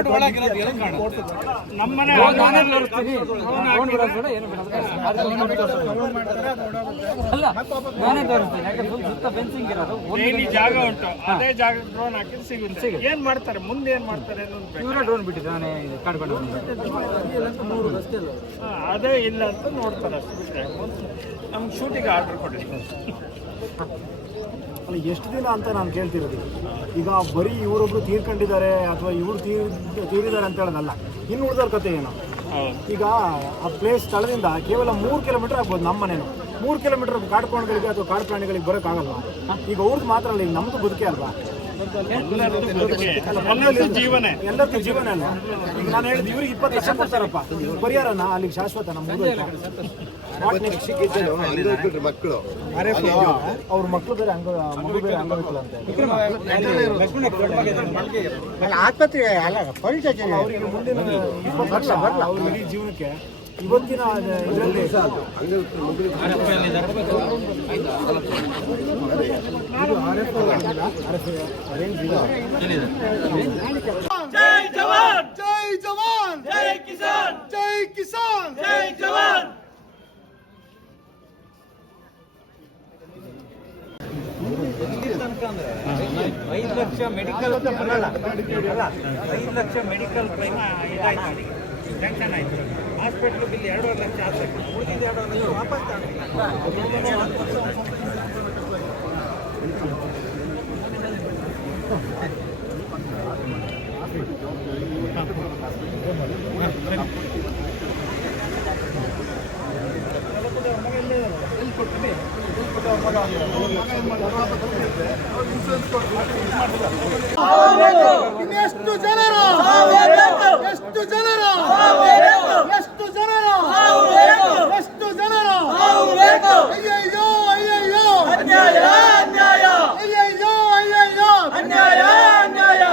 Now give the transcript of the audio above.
Ward ಒಳಗಿರೋದು ಏನು ಕಾಣುತ್ತೆ? ನಮ್ಮನೆ ನಾನೇ ತೋರಿಸ್ತೀನಿ. ಅಲ್ಲ ನಾನೇ ತೋರಿಸ್ತೀನಿ. ಯಾಕಂದ್ರೆ ಸುತ್ತ ಫೆನ್ಸಿಂಗ್ ಇರೋದು ಡೈಲಿ ಜಾಗ ಉಂಟು, ಅದೇ ಜಾಗ ಡ್ರೋನ್ ಹಾಕಿದ್ರೆ ಸಿಗುತ್ತೆ. ಏನ್ ಮಾಡ್ತಾರೆ ಮುಂದೆ, ಏನ್ ಮಾಡ್ತಾರೆ ಅನ್ನೋದು ಇವರೇ ಡ್ರೋನ್ ಬಿಟ್ಟಿದ್ದು ನಾನೇ ಕಾಡ್ಕೊಂಡು ಅದೇ ಇಲ್ಲ ಅಂತ ನೋಡ್ತಾರೆ ಅಷ್ಟು ಬಿಟ್ಟರೆ ನಮ್ಗೆ ಶೂಟಿಂಗ್ ಆರ್ಡರ್ ಕೊಡಿ. ಅಲ್ಲ ಎಷ್ಟು ದಿನ ಅಂತ ನಾನು ಕೇಳ್ತಿರೋದು. ಈಗ ಬರೀ ಇವರೊಬ್ರು ತೀರ್ಕೊಂಡಿದ್ದಾರೆ ಅಥವಾ ಇವ್ರು ತೀರಿದ್ದಾರೆ ಅಂತ ಹೇಳೋದಲ್ಲ, ಇನ್ನು ಉಳಿದವ್ರ ಕತೆ ಏನು? ಈಗ ಆ ಪ್ಲೇಸ್ ಸ್ಥಳದಿಂದ ಕೇವಲ 3 ಕಿಲೋಮೀಟರ್ ಆಗ್ಬೋದು ನಮ್ಮ ಮನೇನು. 3 ಕಿಲೋಮೀಟರ್ ಕಾಡ್ಕೋಣಗಳಿಗೆ ಅಥವಾ ಕಾಡು ಪ್ರಾಣಿಗಳಿಗೆ ಬರೋಕ್ಕಾಗಲ್ವಾ? ಈಗ ಅವ್ರದ್ದು ಮಾತ್ರ ಅಲ್ಲ, ಈಗ ನಮ್ಮದು ಬದುಕೆ ಅಲ್ವಾ? ಎಲ್ಲರಿಗೂ ಜೀವನೇ, ಎಲ್ಲರಿಗೂ ಜೀವನ ಅಲ್ವಾ? ಈಗ ನಾನು ಹೇಳಿದ್ದು ಇವ್ರಿಗೆ 20 ಲಕ್ಷ ಕೊಡ್ತಾರಪ್ಪ ಪರಿಹಾರನ, ಅಲ್ಲಿಗೆ ಶಾಶ್ವತ ನಮ್ಮ ಮಕ್ಕಳು ಅವ್ರ ಮಕ್ಕಳು ಬೇರೆ ಮಗು ಬೇರೆ ಅಂಗವಿಕಲ ಅಂತ ಆಸ್ಪತ್ರೆ ಅಲ್ಲ ಅವರಿಗೆ ಮುಂದಿನ 20 ಲಕ್ಷ ಅವ್ರ ಇಡೀ ಜೀವನಕ್ಕೆ ಇವತ್ತಿನ ಇದರಲ್ಲಿ ಜೈ ಜವಾನ್ ಜೈ ಜವಾನ್ ಜೈ ಕಿಸಾನ್ ಜೈ ಕಿಸಾನ್ ಜೈ ಜವಾನ್. $5 lakh medical 5 lakh medical claim ಇದಾಯ್ತು, ಸ್ಯಾಂಕ್ಷನ್ ಆಯ್ತು. ಹಾಸ್ಪಿಟ್ಲ್ ಬಿಲ್ 2.5 ಲಕ್ಷ ಆಗಬೇಕು, ಉಳಿದಿದ್ದು 2.5 ಲಕ್ಷ ವಾಪಸ್ ಎಷ್ಟು ಜನರ ಎಷ್ಟು ಜನರ ಎಷ್ಟು ಜನರ ಎಷ್ಟು ಜನರ ಅಯ್ಯಯ್ಯೋ ಅಯ್ಯಯ್ಯೋ ಅನ್ಯಾಯ ಅನ್ಯಾಯ ಅಯ್ಯಯ್ಯೋ ಅಯ್ಯಯ್ಯೋ ಅನ್ಯಾಯ ಅನ್ಯಾಯ.